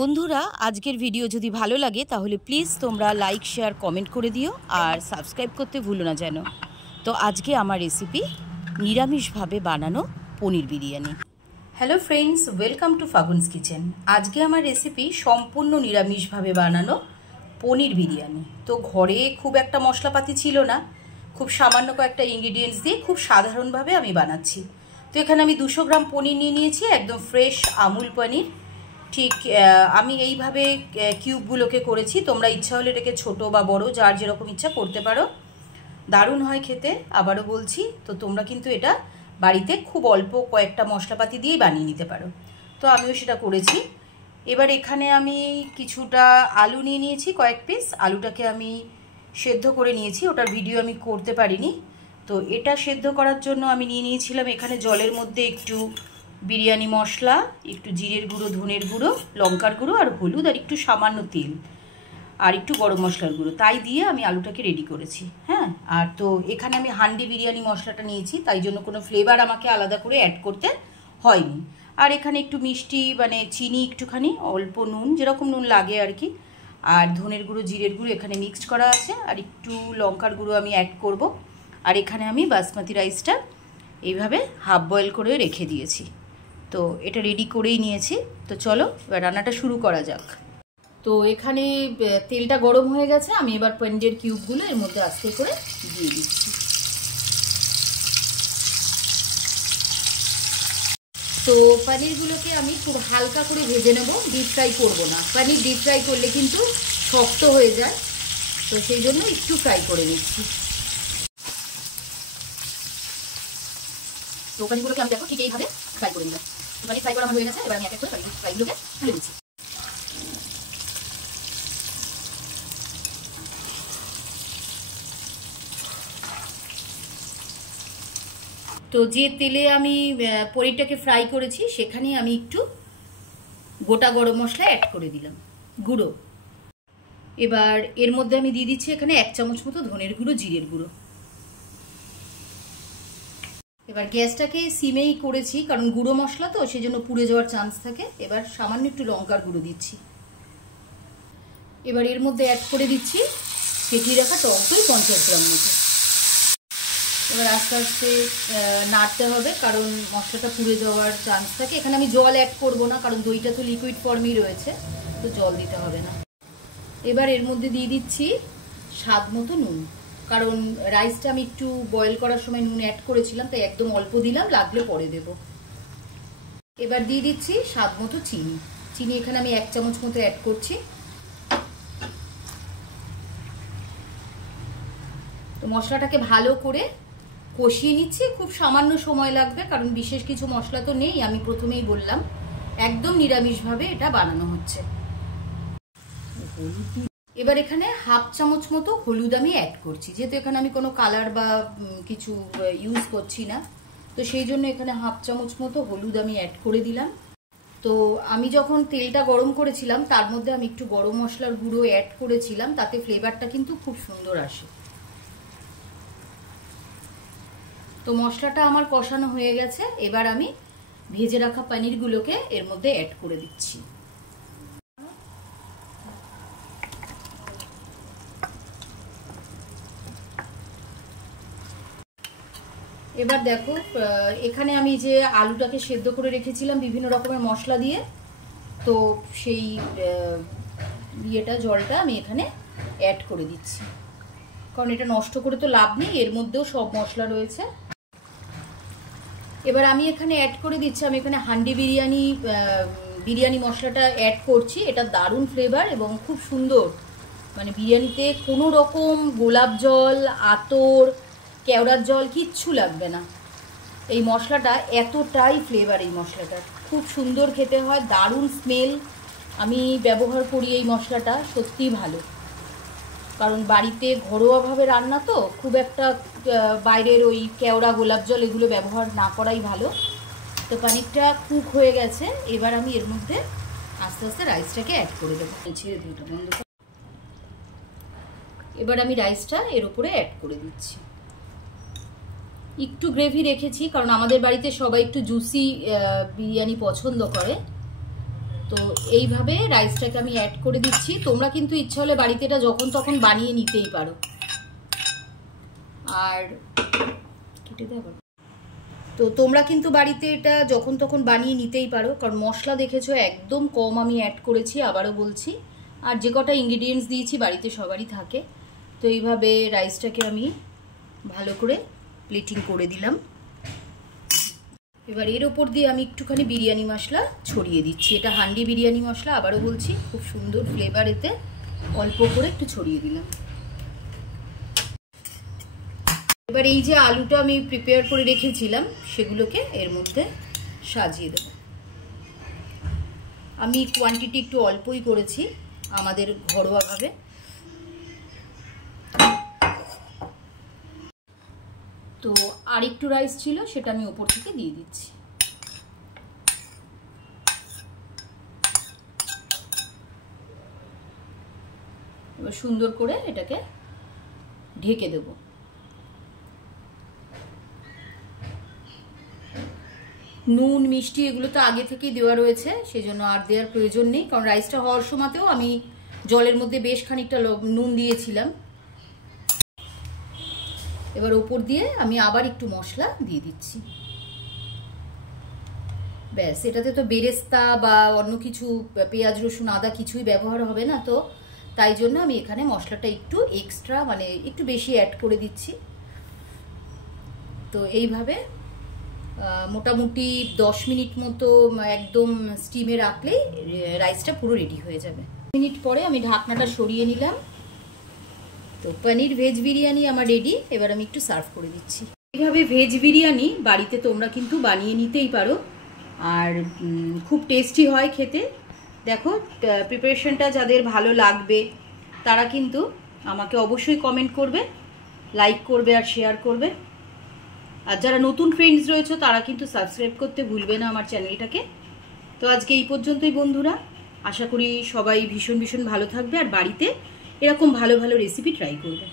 বন্ধুরা, আজকের ভিডিও যদি ভালো লাগে তাহলে প্লিজ তোমরা লাইক শেয়ার কমেন্ট করে দিও আর সাবস্ক্রাইব করতে ভুলো না যেন। তো আজকে আমার রেসিপি নিরামিষভাবে বানানো paneer biryani. Hello friends, welcome to Fagun's kitchen. আজকে আমার রেসিপি সম্পূর্ণ নিরামিষভাবে বানানো পনির বিরিয়ানি। তো ঘরে খুব একটা মশলাপাতি ছিল না, খুব সামান্য কয়েকটা ইনগ্রিডিয়েন্টস দিয়ে খুব সাধারণভাবে আমি বানাচ্ছি। তো এখানে আমি 200 গ্রাম পনির নিয়ে নিয়েছি, একদম ফ্রেশ আমুল পনির। ঠিক আমি এইভাবে কিউবগুলোকে করেছি, তোমরা ইচ্ছা হলে এটাকে ছোটো বা বড় যার যেরকম ইচ্ছা করতে পারো। দারুণ হয় খেতে, আবারও বলছি। তো তোমরা কিন্তু এটা বাড়িতে খুব অল্প কয়েকটা মশলাপাতি দিয়েই বানিয়ে নিতে পারো। তো আমিও সেটা করেছি। এবার এখানে আমি কিছুটা আলু নিয়ে নিয়েছি, কয়েক পিস। আলুটাকে আমি সেদ্ধ করে নিয়েছি, ওটার ভিডিও আমি করতে পারিনি। তো এটা সেদ্ধ করার জন্য আমি নিয়ে নিয়েছিলাম এখানে জলের মধ্যে একটু বিরিয়ানি মশলা, একটু জিরের গুঁড়ো, ধনের গুঁড়ো, লঙ্কার গুঁড়ো আর হলুদ, আর একটু সামান্য তেল, আর একটু গরম মশলার গুঁড়ো। তাই দিয়ে আমি আলুটাকে রেডি করেছি। হ্যাঁ, আর তো এখানে আমি হান্ডি বিরিয়ানি মশলাটা নিয়েছি, তাই জন্য কোনো ফ্লেভার আমাকে আলাদা করে অ্যাড করতে হয়নি। আর এখানে একটু মিষ্টি, মানে চিনি একটুখানি, অল্প নুন, যেরকম নুন লাগে আর কি, আর ধনের গুঁড়ো, জিরের গুঁড়ো এখানে মিক্সড করা আছে, আর একটু লঙ্কার গুঁড়ো আমি অ্যাড করব। আর এখানে আমি বাসমতি রাইসটা এইভাবে হাফ বয়েল করে রেখে দিয়েছি। তো এটা রেডি করেই নিয়েছি। তো চলো এবার রান্নাটা শুরু করা যাক। তো এখানে তেলটা গরম হয়ে গেছে, আমি এবার পনিরের কিউবগুলো এর মধ্যে আস্তে করে দিয়ে দিচ্ছি। তো পনিরগুলোকে আমি খুব হালকা করে ভেজে নেব, ডিপ ফ্রাই করবো না। পনির ডিপ ফ্রাই করলে কিন্তু শক্ত হয়ে যায়, তো সেই জন্য একটু ফ্রাই করে নিচ্ছি। তো পনিরগুলোকে আমি দেখো ঠিক এইভাবে ফ্রাই করে নিলাম। পনির ফ্রাই করা হয়ে গেছে, এবার আমি এক এক করে ফ্রাইগুলোকে তুলে দিচ্ছি। তো যে তেলে আমি পনিরটাকে ফ্রাই করেছি সেখানে আমি একটু গোটা গরম মশলা অ্যাড করে দিলাম, গুঁড়ো। এবার এর মধ্যে আমি দিয়ে দিচ্ছি এখানে 1 চামচ মতো ধনের গুঁড়ো, জিরের গুঁড়ো। এবার গ্যাসটাকে সিমেই করেছি, কারণ গুঁড়ো মশলা তো সেই জন্য পুড়ে যাওয়ার চান্স থাকে। এবার সামান্য একটু লঙ্কার গুঁড়ো দিচ্ছি। এবার এর মধ্যে অ্যাড করে দিচ্ছি ফেটিয়ে রাখা টক দই 50 গ্রাম মতো। এবার আস্তে আস্তে নাড়তে হবে, কারণ মশলাটা পুড়ে যাওয়ার চান্স থাকে। এখানে আমি জল অ্যাড করব না, কারণ দইটা তো লিকুইড ফর্মেই রয়েছে, তো জল দিতে হবে না। এবার এর মধ্যে দিয়ে দিচ্ছি স্বাদ মতো নুন, কারণ রাইসটা আমি একটু বয়েল করার সময় নুন অ্যাড করেছিলাম, তাই একদম অল্প দিলাম, লাগলে পরে দেব। এবার দিয়ে দিচ্ছি স্বাদ মতো চিনি। চিনি এখানে আমি 1 চামচ মতো অ্যাড করছি। তো মশলাটাকে ভালো করে কষিয়ে নিচ্ছি, খুব সামান্য সময় লাগবে, কারণ বিশেষ কিছু মশলা তো নেই, আমি প্রথমেই বললাম একদম নিরামিষভাবে এটা বানানো হচ্ছে। এবার এখানে হাফ চামচ মতো হলুদ আমি অ্যাড করছি, যেহেতু এখানে আমি কোনো কালার বা কিছু ইউজ করছি না, তো সেই জন্য এখানে হাফ চামচ মতো হলুদ আমি অ্যাড করে দিলাম। তো আমি যখন তেলটা গরম করেছিলাম তার মধ্যে আমি একটু গরম মশলার গুঁড়ো অ্যাড করেছিলাম, তাতে ফ্লেভারটা কিন্তু খুব সুন্দর আসে। তো মশলাটা আমার কষানো হয়ে গেছে, এবার আমি ভেজে রাখা পনিরগুলোকে এর মধ্যে অ্যাড করে দিচ্ছি। এবার দেখো এখানে আমি যে আলুটাকে সেদ্ধ করে রেখেছিলাম বিভিন্ন রকমের মশলা দিয়ে, তো সেই জলটা আমি এখানে অ্যাড করে দিচ্ছি, কারণ এটা নষ্ট করে তো লাভ নেই, এর মধ্যেও সব মশলা রয়েছে। এবার আমি এখানে অ্যাড করে দিচ্ছি, আমি এখানে হান্ডি বিরিয়ানি মশলাটা অ্যাড করছি। এটা দারুণ ফ্লেভার এবং খুব সুন্দর, মানে বিরিয়ানিতে কোনো রকম গোলাপ জল, আতর, কেওড়ার জল কিচ্ছু লাগবে না। এই মশলাটা এতটাই ফ্লেভার, এই মশলাটা খুব সুন্দর খেতে হয়, দারুণ স্মেল। আমি ব্যবহার করি এই মশলাটা, সত্যিই ভালো, কারণ বাড়িতে ঘরোয়াভাবে রান্না তো খুব একটা বাইরের ওই কেওড়া, গোলাপ জল এগুলো ব্যবহার না করাই ভালো। তো পনিরটা কুক হয়ে গেছে, এবার আমি এর মধ্যে আস্তে আস্তে রাইসটাকে অ্যাড করে দেবো। ছেড়ে দিই এটা বন্ধ। এবার আমি রাইসটা এর উপরে অ্যাড করে দিচ্ছি। একটু গ্রেভি রেখেছি, কারণ আমাদের বাড়িতে সবাই একটু জুসি বিরিয়ানি পছন্দ করে, তো এইভাবে রাইসটাকে আমি অ্যাড করে দিচ্ছি। তোমরা কিন্তু ইচ্ছা হলে বাড়িতে এটা যখন তখন বানিয়ে নিতেই পারো। আর তো তোমরা কিন্তু বাড়িতে এটা যখন তখন বানিয়ে নিতেই পারো, কারণ মশলা দেখেছো একদম কম আমি অ্যাড করেছি, আবারও বলছি। আর যে কটা ইনগ্রিডিয়েন্টস দিয়েছি বাড়িতে সবারই থাকে। তো এইভাবে রাইসটাকে আমি ভালো করে প্লেটিং করে দিলাম। এবার এর ওপর দিয়ে আমি একটুখানি বিরিয়ানি মশলা ছড়িয়ে দিচ্ছি। এটা হান্ডি বিরিয়ানি মশলা, আবারও বলছি, খুব সুন্দর ফ্লেভার এতে। অল্প করে একটু ছড়িয়ে দিলাম। এবার এই যে আলুটা আমি প্রিপেয়ার করে রেখেছিলাম সেগুলোকে এর মধ্যে সাজিয়ে দেব। আমি কোয়ান্টিটি একটু অল্পই করেছি আমাদের ঘরোয়াভাবে। তো আর একটু রাইস ছিল, সেটা আমি ওপর থেকে দিয়ে দিচ্ছি। এবার সুন্দর করে এটাকে ঢেকে দেব। নুন মিষ্টি এগুলো তো আগে থেকেই দেওয়া রয়েছে, সেজন্য আর দেওয়ার প্রয়োজন নেই, কারণ রাইসটা হওয়ার সময়তেও আমি জলের মধ্যে বেশ খানিকটা নুন দিয়েছিলাম। এবার ওপর দিয়ে আমি আবার একটু মশলা দিয়ে দিচ্ছি। ব্যাস, এটাতে তো বেরেস্তা বা অন্য কিছু পেঁয়াজ রসুন আদা কিছুই ব্যবহার হবে না, তো তাই জন্য আমি এখানে মশলাটা একটু এক্সট্রা মানে একটু বেশি অ্যাড করে দিচ্ছি। তো এইভাবে মোটামুটি 10 মিনিট মতো একদম স্টিমে রাখলেই রাইসটা পুরো রেডি হয়ে যাবে। মিনিট পরে আমি ঢাকনাটা সরিয়ে নিলাম। তো পনির ভেজ বিরিয়ানি আমার রেডি। এবার আমি একটু সার্ভ করে দিচ্ছি। এইভাবে ভেজ বিরিয়ানি বাড়িতে তোমরা কিন্তু বানিয়ে নিতেই পারো, আর খুব টেস্টি হয় খেতে। দেখো, প্রিপারেশনটা যাদের ভালো লাগবে তারা কিন্তু আমাকে অবশ্যই কমেন্ট করবে, লাইক করবে আর শেয়ার করবে। আর যারা নতুন ফ্রেন্ডস রয়েছে তারা কিন্তু সাবস্ক্রাইব করতে ভুলবে না আমার চ্যানেলটাকে। তো আজকে এই পর্যন্তই বন্ধুরা। আশা করি সবাই ভীষণ ভীষণ ভালো থাকবে আর বাড়িতে এরকম ভালো ভালো রেসিপি ট্রাই করবে।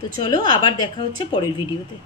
তো চলো, আবার দেখা হচ্ছে পরের ভিডিওতে।